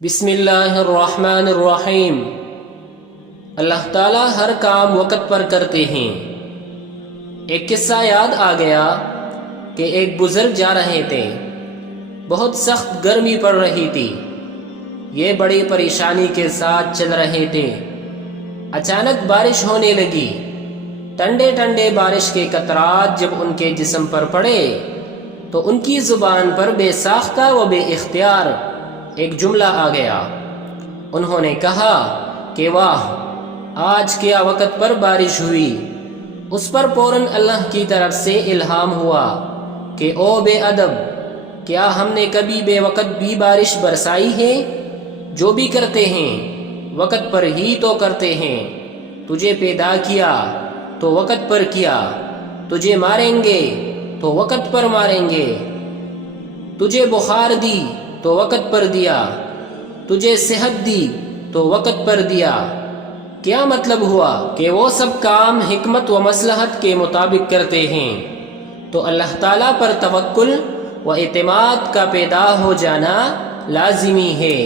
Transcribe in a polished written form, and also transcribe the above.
بسم اللہ الرحمن الرحیم۔ اللہ تعالیٰ ہر کام وقت پر کرتے ہیں۔ ایک قصہ یاد آ گیا کہ ایک بزرگ جا رہے تھے، بہت سخت گرمی پڑ رہی تھی، یہ بڑی پریشانی کے ساتھ چل رہے تھے۔ اچانک بارش ہونے لگی، ٹھنڈے ٹھنڈے بارش کے قطرات جب ان کے جسم پر پڑے تو ان کی زبان پر بے ساختہ و بے اختیار ایک جملہ آ گیا۔ انہوں نے کہا کہ واہ، آج کیا وقت پر بارش ہوئی۔ اس پر فوراً اللہ کی طرف سے الہام ہوا کہ او بے ادب، کیا ہم نے کبھی بے وقت بھی بارش برسائی ہے؟ جو بھی کرتے ہیں وقت پر ہی تو کرتے ہیں۔ تجھے پیدا کیا تو وقت پر کیا، تجھے ماریں گے تو وقت پر ماریں گے، تجھے بخار دی تو وقت پر دیا، تجھے صحت دی تو وقت پر دیا۔ کیا مطلب ہوا کہ وہ سب کام حکمت و مصلحت کے مطابق کرتے ہیں، تو اللہ تعالیٰ پر توکل و اعتماد کا پیدا ہو جانا لازمی ہے۔